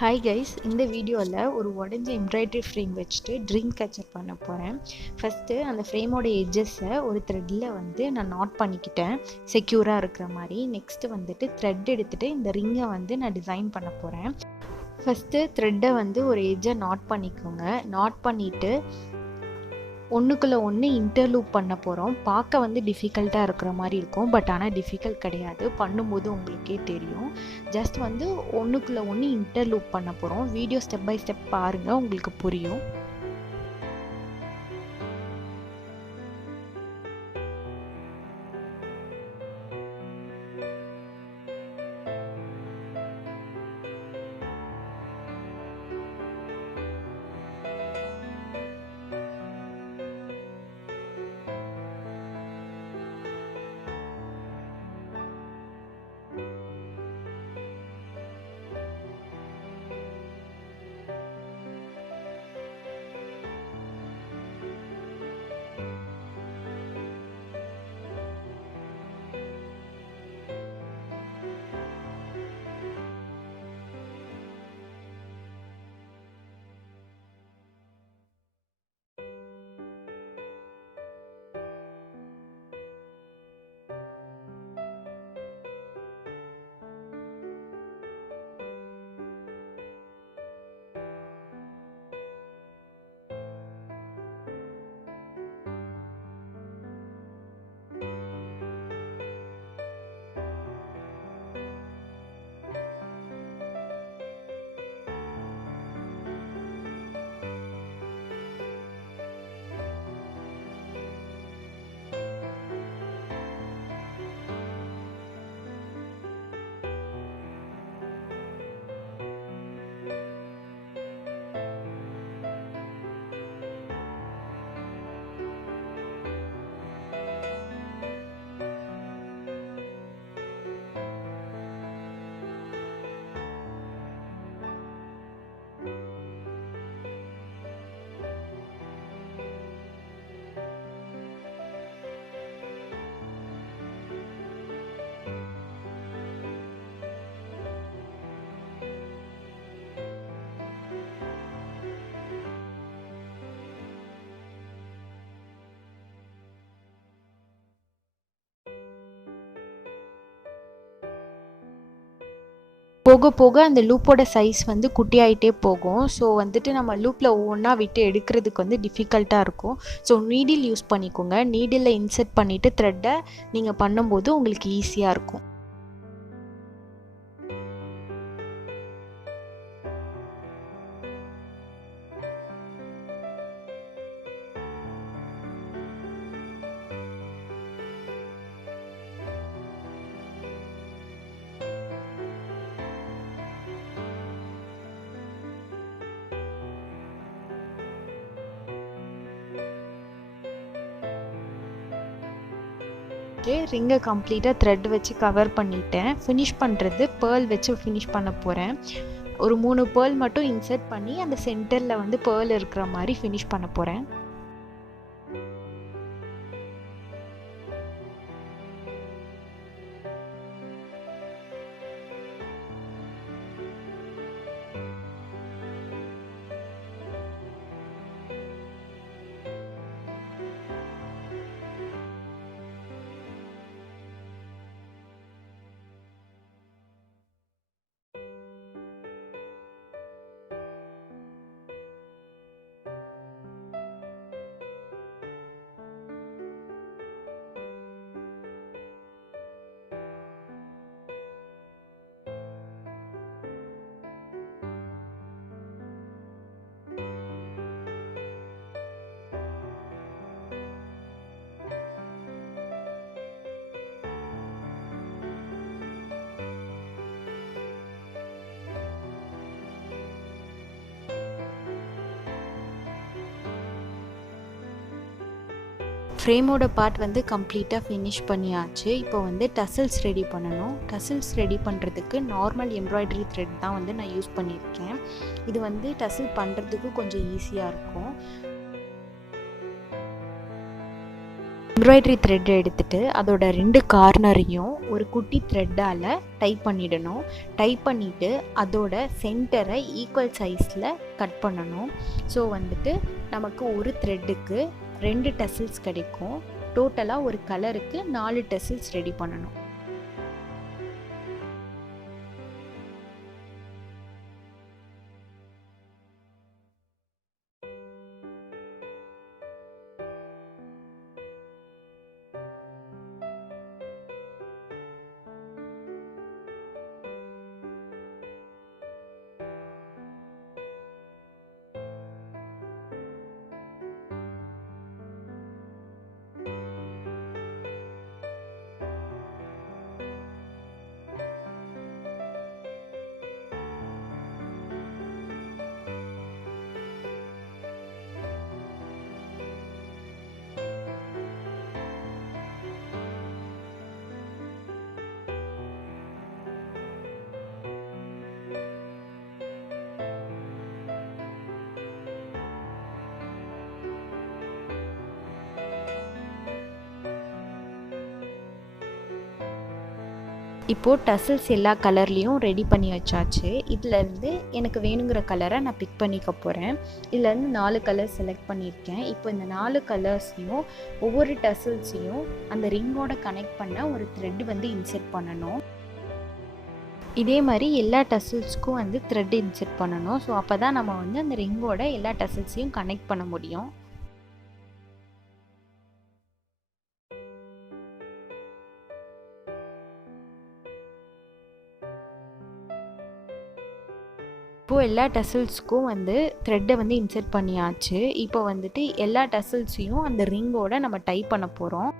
Hi guys, இந்த வீடியோவில் ஒரு உடஞ்ச எம்ப்ராய்டரி ஃப்ரேம் வச்சுட்டு ட்ரீம் கேச்சர் பண்ண போகிறேன். ஃபஸ்ட்டு அந்த ஃப்ரேமோட எட்ஜஸை ஒரு த்ரெட்டில் வந்து நான் நாட் பண்ணிக்கிட்டேன் செக்யூராக இருக்கிற மாதிரி. நெக்ஸ்ட்டு வந்துட்டு த்ரெட் எடுத்துகிட்டு இந்த ரிங்கை வந்து நான் டிசைன் பண்ண போகிறேன். ஃபஸ்ட்டு த்ரெட்டை வந்து ஒரு எட்ஜை நாட் பண்ணிக்கோங்க. நாட் பண்ணிவிட்டு ஒன்றுக்குள்ளே ஒன்று இன்டர்லூப் பண்ண போகிறோம். பார்க்க வந்து டிஃபிகல்ட்டாக இருக்கிற மாதிரி இருக்கும், பட் ஆனால் டிஃபிகல்ட் கிடையாது. பண்ணும்போது உங்களுக்கே தெரியும். ஜஸ்ட் வந்து ஒன்றுக்குள்ளே ஒன்று இன்டர்லூப் பண்ண போகிறோம். வீடியோ ஸ்டெப் பை ஸ்டெப் பாருங்கள், உங்களுக்கு புரியும். போக போக அந்த லூப்போட சைஸ் வந்து குட்டியாகிட்டே போகும். ஸோ வந்துட்டு நம்ம லூப்பில் ஒவ்வொன்றா விட்டு எடுக்கிறதுக்கு வந்து டிஃபிகல்ட்டாக இருக்கும். ஸோ நீடில் யூஸ் பண்ணிக்கோங்க. நீடிலில் இன்சர்ட் பண்ணிவிட்டு த்ரெட்டை நீங்கள் பண்ணும்போது உங்களுக்கு ஈஸியாக இருக்கும். ரிங்கை கம்ப்ளீட்டாக த்ரெட் வச்சு கவர் பண்ணிட்டேன். ஃபினிஷ் பண்ணுறது பேர்ல் வச்சு ஃபினிஷ் பண்ண போகிறேன். ஒரு 3 பேர்ல் மட்டும் இன்சர்ட் பண்ணி அந்த சென்டரில் வந்து பேர்ல் இருக்கிற மாதிரி ஃபினிஷ் பண்ண போகிறேன். ஃப்ரேமோட பார்ட் வந்து கம்ப்ளீட்டாக ஃபினிஷ் பண்ணியாச்சு. இப்போ வந்து டசல்ஸ் ரெடி பண்ணணும். டசல்ஸ் ரெடி பண்ணுறதுக்கு நார்மல் எம்ப்ராய்டரி த்ரெட் தான் வந்து நான் யூஸ் பண்ணியிருக்கேன். இது வந்து டசல் பண்ணுறதுக்கு கொஞ்சம் ஈஸியாக இருக்கும். எம்ப்ராய்டரி த்ரெட் எடுத்துகிட்டு அதோட 2 கார்னரையும் ஒரு குட்டி த்ரெட்டால் டைப் பண்ணிடணும். டைப் பண்ணிவிட்டு அதோட சென்டரை ஈக்குவல் சைஸில் கட் பண்ணணும். ஸோ வந்துட்டு நமக்கு ஒரு த்ரெட்டுக்கு 2 டசல்ஸ் கிடைக்கும். டோட்டலாக ஒரு கலருக்கு 4 டசல்ஸ் ரெடி பண்ணணும். இப்போது டசல்ஸ் எல்லா கலர்லேயும் ரெடி பண்ணி வச்சாச்சு. இதிலேருந்து எனக்கு வேணுங்கிற கலரை நான் பிக் பண்ணிக்க போகிறேன். இதுலேருந்து 4 கலர் செலக்ட் பண்ணியிருக்கேன். இப்போ இந்த 4 கலர்ஸையும் ஒவ்வொரு டசல்ஸையும் அந்த ரிங்கோட கனெக்ட் பண்ண ஒரு த்ரெட் வந்து இன்செர்ட் பண்ணணும். இதே மாதிரி எல்லா டசல்ஸ்க்கும் வந்து த்ரெட் இன்செர்ட் பண்ணணும். ஸோ அப்போ தான் நம்ம வந்து அந்த ரிங்கோட எல்லா டசல்ஸையும் கனெக்ட் பண்ண முடியும். இப்போது எல்லா டசல்ஸ்க்கும் வந்து த்ரெட்டை வந்து இன்செர்ட் பண்ணியாச்சு. இப்போ வந்துட்டு எல்லா டசல்ஸையும் அந்த ரிங்கோட நம்ம டைப் பண்ண போகிறோம்.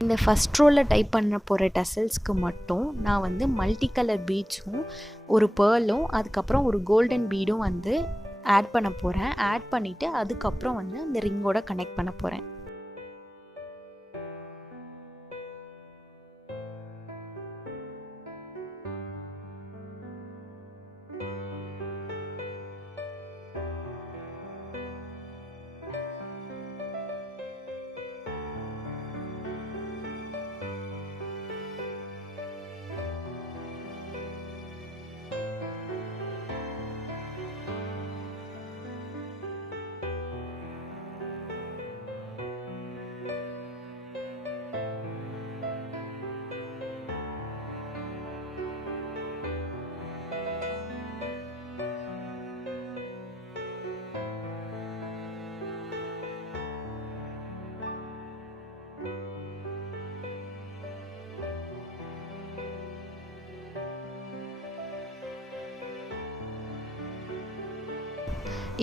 இந்த ஃபஸ்ட் ரோவில் டைப் பண்ண போகிற டசல்ஸ்க்கு மட்டும் நான் வந்து மல்டி கலர் பீட்ஸும் ஒரு பேர்லும் அதுக்கப்புறம் ஒரு கோல்டன் பீடும் வந்து ஆட் பண்ண போகிறேன். ஆட் பண்ணிவிட்டு அதுக்கப்புறம் வந்து அந்த ரிங்கோட கனெக்ட் பண்ண போகிறேன்.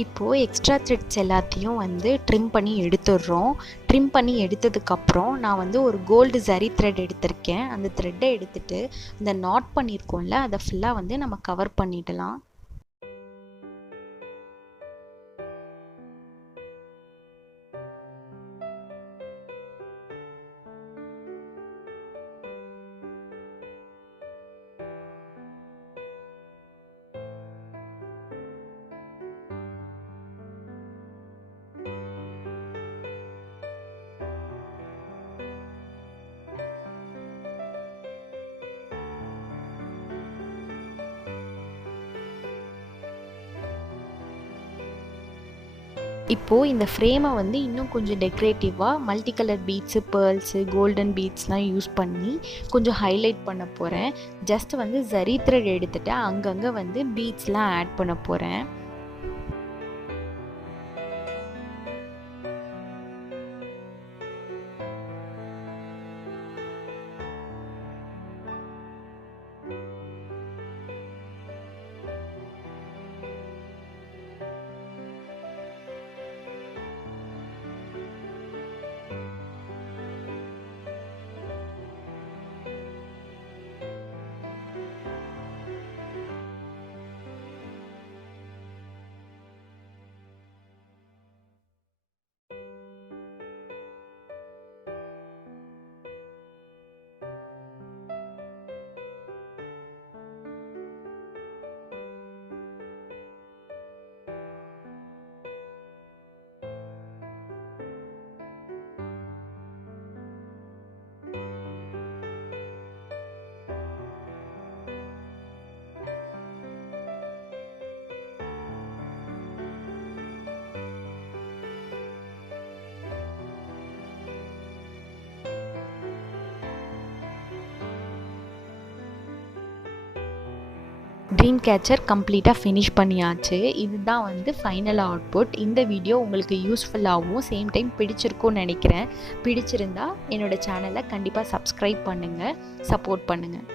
இப்போது எக்ஸ்ட்ரா த்ரெட்ஸ் எல்லாத்தையும் வந்து ட்ரிம் பண்ணி எடுத்துடுறோம். ட்ரிம் பண்ணி எடுத்ததுக்கப்புறம் நான் வந்து ஒரு கோல்டு ஜரி த்ரெட் எடுத்திருக்கேன். அந்த த்ரெட்டை எடுத்துகிட்டு அந்த நாட் பண்ணியிருக்கோம்ல அதை ஃபுல்லாக வந்து நம்ம கவர் பண்ணிடலாம். இப்போது இந்த ஃப்ரேமை வந்து இன்னும் கொஞ்சம் டெக்கரேட்டிவாக multi colour beads, pearls, golden பீட்ஸ்லாம் யூஸ் பண்ணி கொஞ்சம் ஹைலைட் பண்ண போகிறேன். ஜஸ்ட் வந்து ஜரி த்ரெட் எடுத்துகிட்டு அங்கங்கே வந்து பீட்ஸ்லாம் ஆட் பண்ண போகிறேன். ட்ரீம் கேச்சர் கம்ப்ளீட்டாக ஃபினிஷ் பண்ணியாச்சு. இதுதான் வந்து ஃபைனல் அவுட்புட். இந்த வீடியோ உங்களுக்கு யூஸ்ஃபுல்லாகவும் சேம் டைம் பிடிச்சிருக்கும்னு நினைக்கிறேன். பிடிச்சிருந்தா என்னோடய சேனலை கண்டிப்பாக சப்ஸ்கிரைப் பண்ணுங்கள், சப்போர்ட் பண்ணுங்கள்.